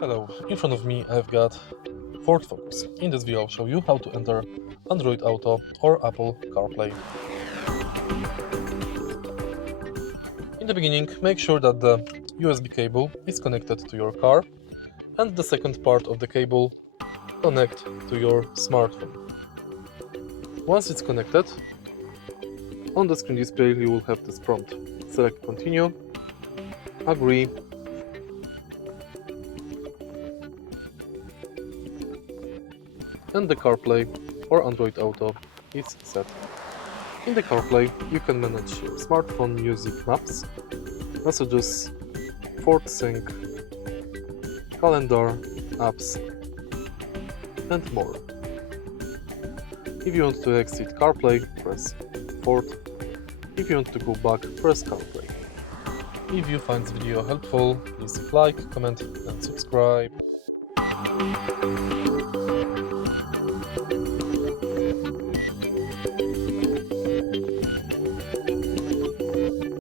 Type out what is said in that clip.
Hello, in front of me I've got FORD Focus. In this video I'll show you how to enter Android Auto or Apple CarPlay. In the beginning, make sure that the USB cable is connected to your car and the second part of the cable connect to your smartphone. Once it's connected, on the screen display you will have this prompt. Select Continue, Agree, and the CarPlay or Android Auto is set. In the CarPlay, you can manage your smartphone, music, maps, messages, FORD Sync, calendar, apps, and more. If you want to exit CarPlay, press FORD. If you want to go back, press CarPlay. If you find this video helpful, please like, comment, and subscribe.